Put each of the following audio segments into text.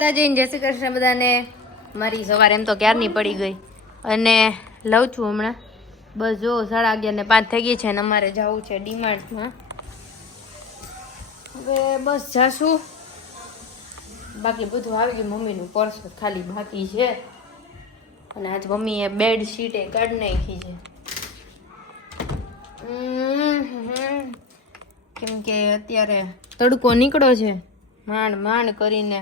જય શ્રી કૃષ્ણ બધાને. મારી સવાર એમ તો ક્યારની પડી ગઈ અને લઉં છું હમણાં. બસ જો 11:30 થઈ ગઈ છે ને અમારે જવું છે ડીમાર્ટમાં. હવે બસ જાશું. બાકી બધું આવી ગયું. મમ્મીનું પર્સ ખાલી બાકી છે અને આજ મમ્મીએ બેડશીટ એ કાઢી નાખી છે. કેમ કે અત્યારે તડકો નીકળો છે માંડ કરીને.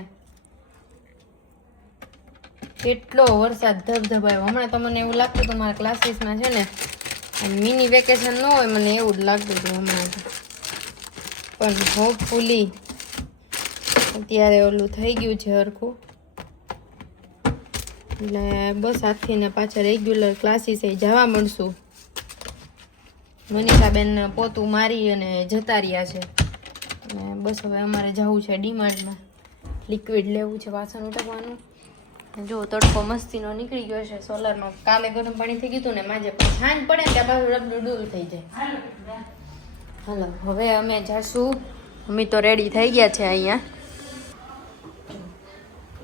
કેટલો વરસાદ ધબધબાયો. હમણાં તો મને એવું લાગતું હતું મારા ક્લાસીસમાં છે ને મિની વેકેશન ન હોય, મને એવું જ લાગતું હતું હમણાં. પણ હોપફુલી અત્યારે ઓલું થઈ ગયું છે હરખું. એટલે બસ આજથી ને પાછા રેગ્યુલર ક્લાસીસે જવા મળશું. મનીષાબેન પોતું મારી અને જતા રહ્યા છે અને બસ હવે અમારે જવું છે ડીમાર્ટમાં. લિક્વિડ લેવું છે, વાસણ ઉટકવાનું. જો તડકો મસ્તીનો નીકળી ગયો છે. સોલરમાં કાલે ગરમ પાણી થઈ ગયું હતું ને માજે પણ સાંજ પડે ને ત્યાં પાછું રબડું ડૂલ થઈ જાય. હાલો હવે અમે જાશું. મમ્મી તો રેડી થઈ ગયા છે અહીંયા.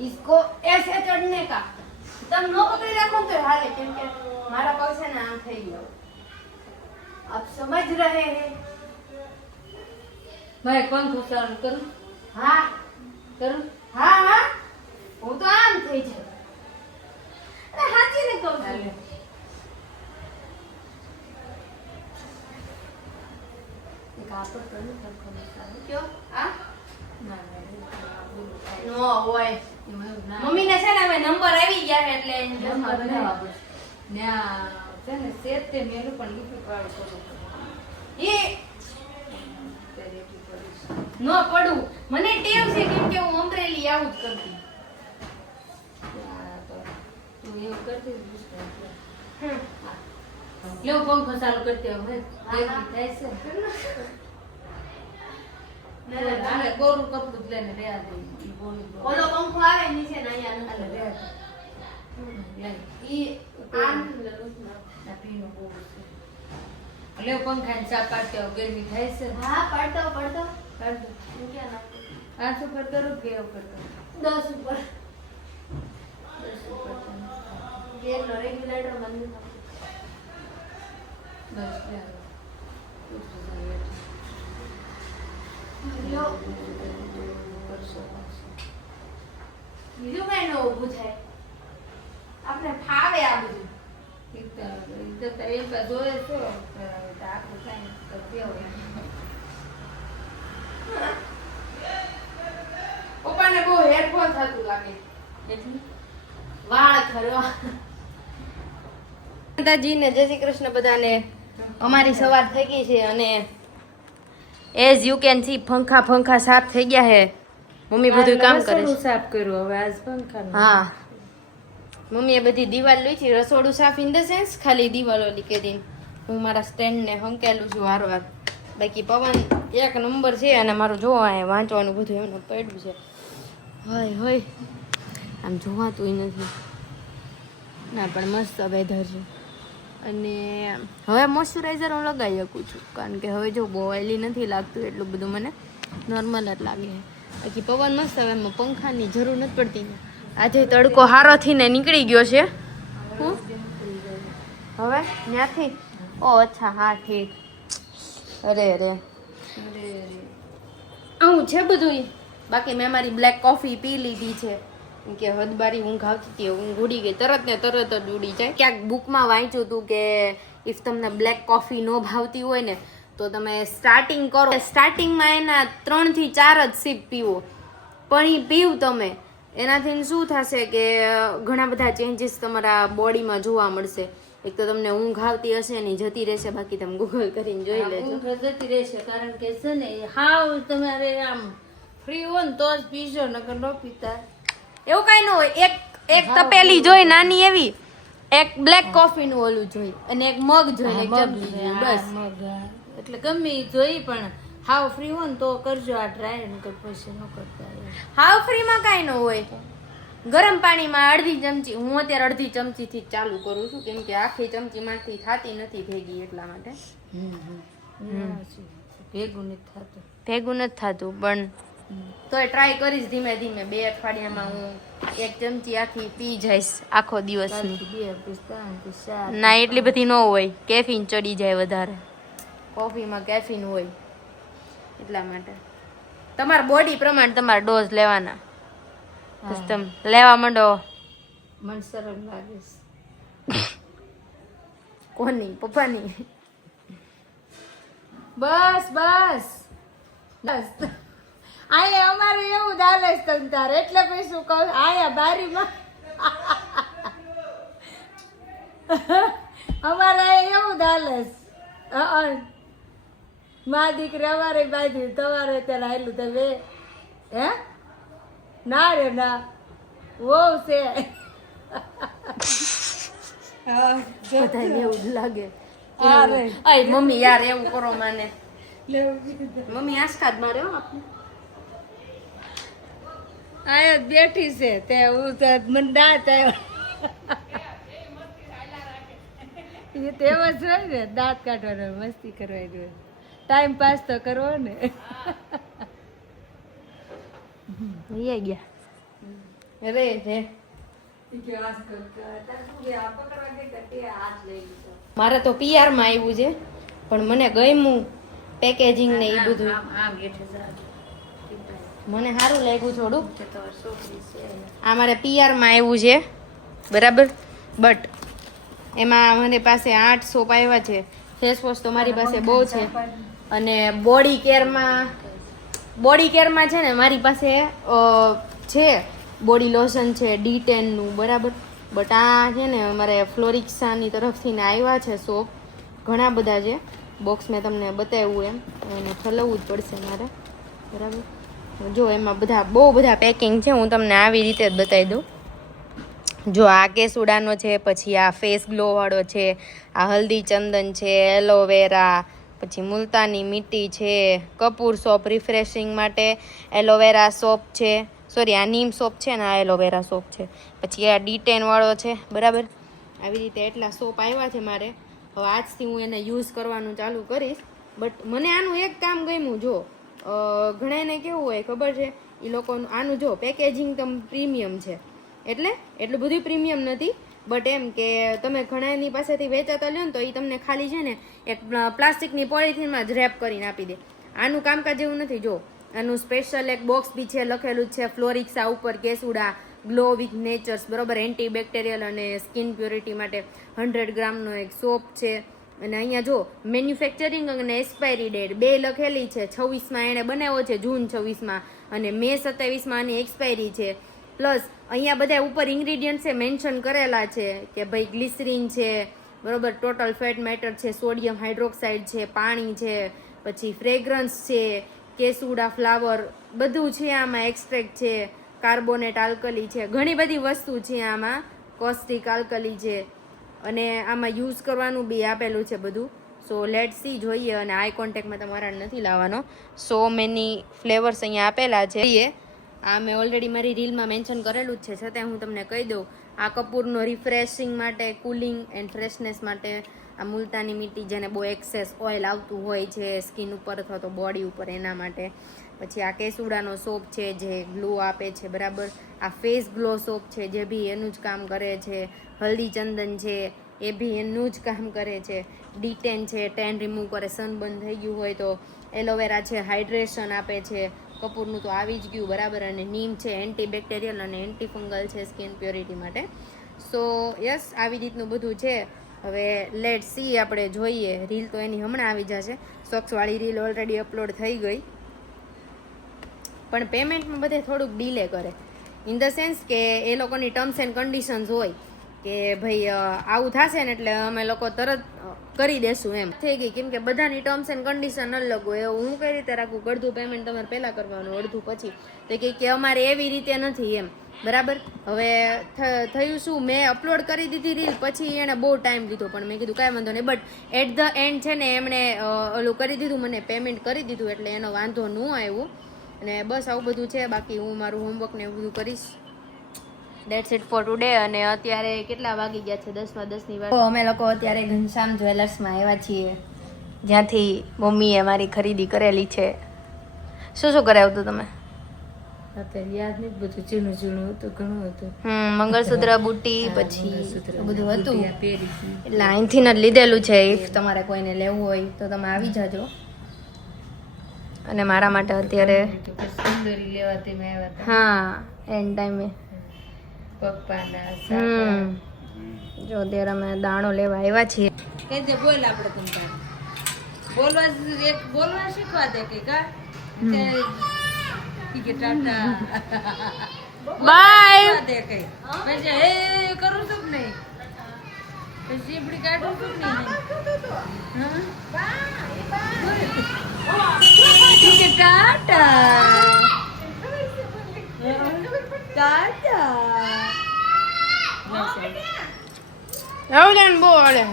इसको ऐसे चढ़ने का तब नो पकड़ी रखो तो हाले કેમ કે મારા પગ છે ને આમ થઈ ગયો. આપ સમજ રહે हैं. ભાઈ કોણ ખુશાલ કરું? હા કરું? હા હા હું તો આમ થઈ છે. અરે હાચી ને કહું છું. એક આપો કરું તો ખુશાલ કયો આ ના નો હોય. મમ્મીને છે ને હવે નંબર આવી ગયા છે એટલે નંબર બનાવવા પડશે. ને આ છે ને સેટ તે મેલું પણ લીધું પાડું કરું એ નો પડું. મને ટેવ છે કેમ કે હું અમરેલી આવું જ કરતી. તું એવું કરતી લેવું પંખો ચાલુ કરતી હવે થાય છે. હાલે ગોરું કપડું જ લઈને રહ્યા દે. ઓલો પંખો આવે નીચે ને અહીંયા હાલે રહ્યા દે. ઈ આમ લેવ પંખા ચા પાડતી ગરમી થાય છે. હા પડતો પડતો કાઢ દો. હું ક્યાં નાખું? 8 ઉપર કરું કે ઉપર કરું? 10 ઉપર 10 ઉપર ગેરનો રેગ્યુલેટર બંધ નાખું. 10 લો બીજું કઈ ન ઊભું થાય. આપણે ફાવે આ બધું. પપ્પાને બહુ હેરફોલ થતું લાગે. વાળ ખરવા. માતાજીને જય શ્રી કૃષ્ણ બધાને. અમારી સવાર થઈ ગઈ છે અને એઝ યુ કેન સી પંખા સાફ થઈ ગયા છે. મમ્મી બધું કામ કરે છે. સાફ કર્યું હવે આજ પંખા. હા મમ્મીએ બધી દિવાલ લઈ છે. રસોડું સાફ ઇન ધ સેન્સ ખાલી દિવાલો લીકે દી હું મારા સ્ટેન્ડને હંકેલું છું વારવાર. બાકી પવન એક નંબર છે અને મારું જોવા અહીંયા વાંચવાનું બધું એમનું પડ્યું છે. હોય હોય આમ જોવાતું નથી ના પણ મસ્ત વેધર છે. અને હવે મોઇશ્ચરાઇઝર હું લગાવી શકું છું કારણ કે હવે જો બહુ ઓઇલી નથી લાગતું. એટલું બધું મને નોર્મલ જ લાગે છે. બાકી પવન મસ્ત હવે એમાં પંખાની જરૂર નથી પડતી. આજે તડકો હારોથી ને નીકળી ગયો છે. હું હવે ત્યાંથી ઓ અચ્છા હા ઠીક. અરે આવું છે બધું. બાકી મેં મારી બ્લેક કોફી પી લીધી છે કે હદબારી ઊંઘ આવતી હતી. ઊંઘ ઉડી ગઈ તરત ને તરત જ ઉડી જાય. ક્યાંક બુકમાં વાંચ્યું હતું કે ઇફ તમને બ્લેક કોફી ન ભાવતી હોય ને તો તમે સ્ટાર્ટિંગ કરો. સ્ટાર્ટિંગમાં એના 3 થી 4 જ સિપ પીવો. પણ એ પીવું તમે એનાથી શું થશે કે ઘણા બધા ચેન્જીસ તમારા બોડીમાં જોવા મળશે. એક તો તમને ઊંઘ આવતી હશે ને જતી રહેશે. બાકી તમે ગૂગલ કરીને જોઈ લેજો. ઊંઘ જતી રહેશે કારણ કે છે ને હાવ તમારે આમ ફ્રી હોય ને તો જ પીજો નકર ન પીતા. એવું કઈ ન હોય. એક તપેલી જોઈ નાની એવી, એક બ્લેક કોફી નું ઓલું જોઈ અને એક મગ જોઈ બસ. એટલે ગમે ઈ જોઈ પણ હાવ ફ્રી હોય ને તો કરજો આ ટ્રાય નકર પછી ન કરતા. હાવ ફ્રીમાં કઈ ન હોય. ગરમ પાણીમાં અડધી ચમચી, હું અત્યારે અડધી ચમચી થી ચાલુ કરું છું કેમ કે આખી ચમચી માંથી થાતી નથી ભેગી એટલા માટે. ભેગું નથી થતું પણ તોય ટ્રાય કરીશ ધીમે ધીમે 2 અઠવાડિયામાં હું 1 ચમચી આખી પી જઈશ આખો દિવસની. 2 પીસ 3 પીસ 4 ના એટલી બધી ન હોય, કેફીન ચડી જાય વધારે, કોફીમાં કેફીન હોય એટલા માટે. તમારા બોડી પ્રમાણે તમારા ડોઝ લેવાના. બસ તમે લેવા માંડો. મને સરળ લાગે છે. કોની? પપ્પાની? બસ બસ બસ અહીંયા અમારે એવું ચાલે છે તમ તારે એટલે પછી શું કહું આયા બારીમાં અમારે અહીંયા એવું ચાલે છે. મા દીકરી અમારે બાજુ તમારે ત્યાં આવેલું તમે હે ના રે ના વહુ છે. બધાને એવું જ લાગે. અરે. અય મમ્મી યાર એવું કરો માને. મમ્મી આસકા જ મારે હો આપણે. આયા બેઠી છે તે હું તો મને દાંત આવ્યો એ તેવો જ હોય ને દાંત કાઢવાનો મસ્તી કરવાની હોય ટાઈમ પાસ તો કરવો ને. લઈ ગયા રે રે. મારે તો PR માં આવ્યું છે પણ મને ગમ્યું પેકેજિંગ ને એ બધું. મને સારું લાગ્યું થોડુંક. આ મારે PR માં આવ્યું છે બરાબર, બટ એમાં મને પાસે 8 સોપ આવ્યા છે. ફેસ વોશ તો મારી પાસે બહુ છે અને બોડી કેરમાં છે ને મારી પાસે છે બોડી લોશન છે D10 નું બરાબર. બટ આ છે ને અમારે ફ્લોરિક્સાની તરફથી ને આવ્યા છે સોપ, ઘણા બધા છે. બોક્સ મેં તમને બતાવ્યું એમ, એને ઠલવવું જ પડશે મારે બરાબર. જો એમાં બહુ બધા પેકિંગ છે, હું તમને આવી રીતે જ બતાવી દઉં. જો આ કેસુડાનો છે, પછી આ ફેસ ગ્લો વાળો છે, આ હલ્દી ચંદન છે, એલોવેરા, પછી મુલતાની મીઠી છે, કપૂર સોપ રિફ્રેશિંગ માટે, એલોવેરા સોપ છે, સોરી આ નીમ સોપ છે ને આ એલોવેરા સોપ છે, પછી આ D10 વાળો છે બરાબર. આવી રીતે એટલા સોપ આવ્યા છે મારે. હવે આજથી હું એને યુઝ કરવાનું ચાલુ કરીશ. બટ મને આનું એક કામ ગમ્યું. જો ઘણાને કેવું હોય ખબર છે, એ લોકોનું આનું જો પેકેજિંગ તમ પ્રીમિયમ છે, એટલે એટલું બધું પ્રીમિયમ નથી, બટ એમ કે તમે ઘણાની પાસેથી વેચાતા લ્યો ને તો એ તમને ખાલી છે ને એક પ્લાસ્ટિકની પોલિથીનમાં જ રેપ કરીને આપી દે. આનું કામકાજ એવું નથી. જો આનું સ્પેશિયલ એક બોક્સ બી છે, લખેલું જ છે ફ્લોરિક્સા ઉપર કેસુડા ગ્લો વિથ નેચર્સ બરોબર, એન્ટીબેક્ટેરિયલ અને સ્કિન પ્યોરિટી માટે 100 ગ્રામનો એક સોપ છે. અને અહીંયા જો મેન્યુફેક્ચરિંગ અને એક્સપાયરી ડેટ 2 લખેલી છે. 26માં એણે બનાવ્યો છે, જૂન 26માં, અને મે 27માં આની એક્સપાયરી છે. પ્લસ અહીંયા બધા ઉપર ઇન્ગ્રીડિયન્ટ છે મેન્શન કરેલા છે કે ભાઈ ગ્લિસરીન છે બરોબર, ટોટલ ફેટ મેટર છે, સોડિયમ હાઇડ્રોક્સાઇડ છે, પાણી છે, પછી ફ્રેગ્રન્સ છે, કેસુડા ફ્લાવર બધું છે આમાં, એક્સ્ટ્રેક્ટ છે, કાર્બોનેટ આલ્કલી છે, ઘણી બધી વસ્તુ છે આમાં, કોસ્ટિક આલ્કલી છે, અને આમાં યુઝ કરવાનું બી આપેલું છે બધું. સો લેટ સી જોઈએ. અને આઈ કોન્ટેક્ટમાં તમારા નથી લાવવાનો. સો મેની ફ્લેવર્સ અહીંયા આપેલા છે. આ મેં ઓલરેડી મારી રીલમાં મેન્શન કરેલું જ છે, છતાં હું તમને કહી દઉં. આ કપૂરનો રિફ્રેશિંગ માટે, કુલિંગ એન્ડ ફ્રેશનેસ માટે, આ મુલતાની મીઠી જેને બહુ એક્સેસ ઓઇલ આવતું હોય છે સ્કિન ઉપર અથવા તો બોડી ઉપર, એના માટે. પછી આ કેસુડાનો સોપ છે જે ગ્લો આપે છે બરાબર. આ ફેસ ગ્લો સોપ છે જે બી એનું જ કામ કરે છે. હલ્દી ચંદન છે એ બી એનું જ કામ કરે છે. D10 છે, ટેન રિમૂવ કરે, સનબર્ન થઈ ગયું હોય તો. એલોવેરા છે, હાઇડ્રેશન આપે છે. કપૂરનું તો આવી જ ગયું બરાબર. અને નીમ છે, એન્ટીબેક્ટેરિયલ અને એન્ટીફંગલ છે સ્કિન પ્યોરિટી માટે. સો યસ, આવી રીતનું બધું છે. હવે લેટ સી, આપણે જોઈએ. રીલ તો એની હમણાં આવી જશે. સોક્સવાળી રીલ ઓલરેડી અપલોડ થઈ ગઈ, પણ પેમેન્ટમાં બધે થોડુંક ડીલે કરે. ઇન ધ સેન્સ કે એ લોકોની ટર્મ્સ એન્ડ કન્ડિશન્સ હોય કે ભાઈ આવું થશે ને એટલે અમે લોકો તરત કરી દેશું એમ થઈ ગઈ. કેમ કે બધાની ટર્મ્સ એન્ડ કન્ડિશન અલગ હોય. હું કઈ રીતે રાખું, અડધું પેમેન્ટ તમારે પહેલાં કરવાનું, અડધું પછી. તો કે અમારે એવી રીતે નથી એમ બરાબર. હવે થયું શું, મેં અપલોડ કરી દીધી રીલ, પછી એણે બહુ ટાઈમ લીધો, પણ મેં કીધું કાંઈ વાંધો નહીં. બટ એટ ધ એન્ડ છે ને એમણે ઓલું કરી દીધું, મને પેમેન્ટ કરી દીધું, એટલે એનો વાંધો ન આવ્યું. અને બસ આવું બધું છે. બાકી હું મારું હોમવર્ક ને એવું બધું કરીશ. Dates it four today. અને અત્યારે કેટલા વાગી ગયા છે? 10:10 વાર. અમે લોકો અત્યારે ઘનશ્યામ જ્વેલર્સમાં આવ્યા છીએ, જ્યાંથી મમ્મીએ મારી ખરીદી કરેલી છે. શું કરાવ્યું હતું તમે? અત્યારે યાદ નથી, બધું ઝીણું ઝીણું હતું, ઘણું હતું. મંગળસૂત્ર બુટી પછી મંગળસૂત્ર, બધું હતું બુટિયા પહેરી હતી. એટલે અહીંથી જ લીધેલું છે. ઇફ તમારે કોઈને લેવું હોય તો તમે આવી જાજો. અને મારા માટે અત્યારે તો પછી સુંદરી લેવા તમે આવ્યા હતા. હા એન્ડ ટાઈમે પપ્પાના સાપા. જો અત્યારે અમે દાણો લેવા આવ્યા છીએ. કઈ દે બોલ આપણે તમ તાર. બોલવા એક બોલવા શીખવા દે કે કા કે ટાટા બાય. દે કઈ પછી હે કરું છું કે નહીં, પછી જીબડી કાઢું છું કે નહીં. હા કે ટાટા ટાટા આવું જાણ બહુ આવડે.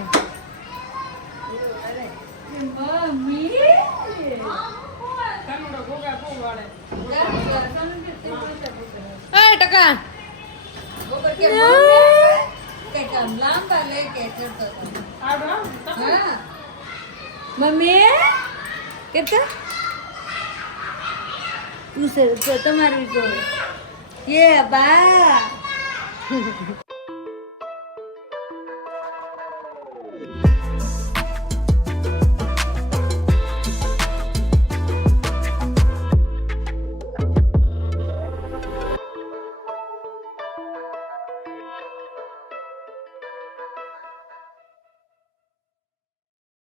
મમ્મી એ ટકા મમ્મી કેટલા તમારું એ બા